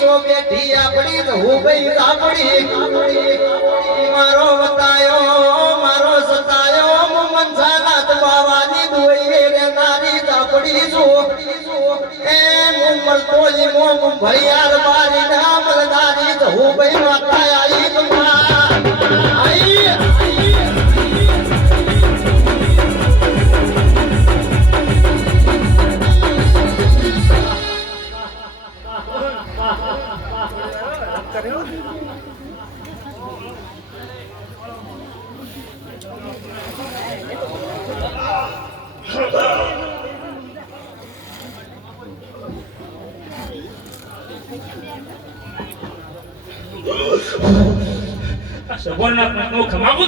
જો બેઠી આપણી તો હું ગઈ આપણી મારો વતાયો મારો સતાયો મનસાનાથ બાવાની દુઈએ રે નારી આપણી જો એ મુમલ તોલી મોમ ભૈયાર મારી ના મલનારી તો હું ગઈ માતા આઈ તુમા આઈ સગવડના પ્રશ્નો ખમાગો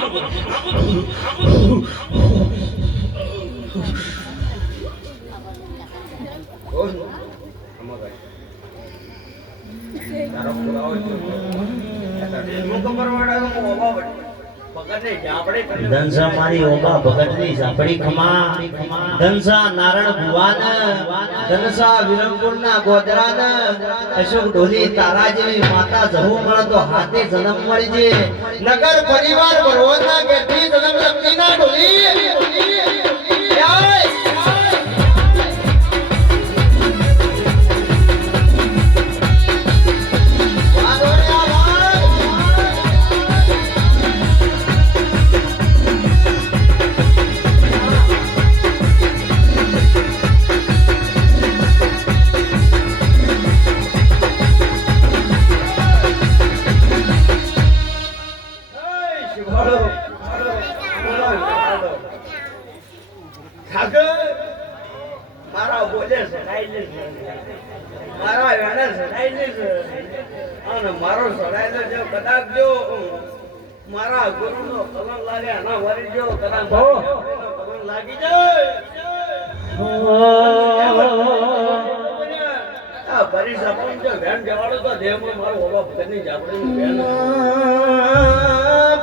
ધનસા મારી ઓબા ભગતની સાંભળી ખમા ધનસા નારણ ભુવાન ધનસા વિરમપુરના ગોદરાન અશોક ઢોલી તારા જેવી માતા જહુ મળે તો હાથે જન્મ મળી છે નગર પરિવાર ભરવાના ગઢી જન્મ લક્ષ્મીના ઢોલી મારા બોલે સડાઈ મારા વેણે સડાઈ અને મારો સડાઈ જો કદાચ જો મારા ગુરુનો કલમ લાગે આના વરી જો કદાચ કલમ લાગી જાય આ ભરી સપન જો વેણ જવાડો તો દેવમાં મારો ઓબા ભગતની જાપડીનું વેણ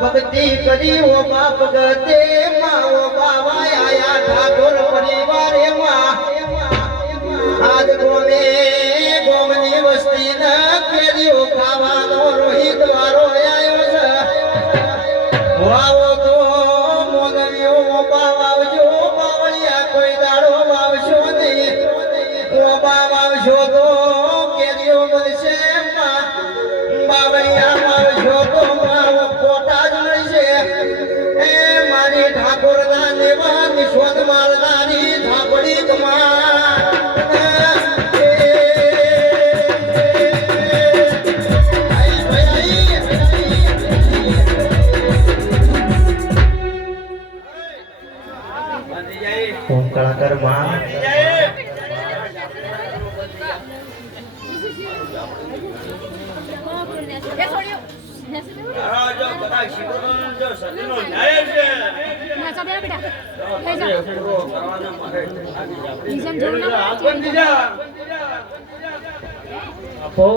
ભક્તિ કરી ઓબા ભગતે માં ઓબા આયા ઠાકોર પરિવારે માં આજ ગોમે ગોમની વસ્તી ન કેરીઓ ખાવાનો રોહિત વારો આયો છે વાવો તો મોગવીઓ ઓબા વાવજો બાવળિયા કોઈ દાડો વાવશો નહીં ઓબા વાવશો તો કેરીઓ મળશે બાવળિયા વાવશો તો મારો ફોટા જ મળશે એ મારી ઠાકોર ના લેવા નિશોદ મારનારી ઠાકોરી તમાર ઓમ કળાકર માં આપો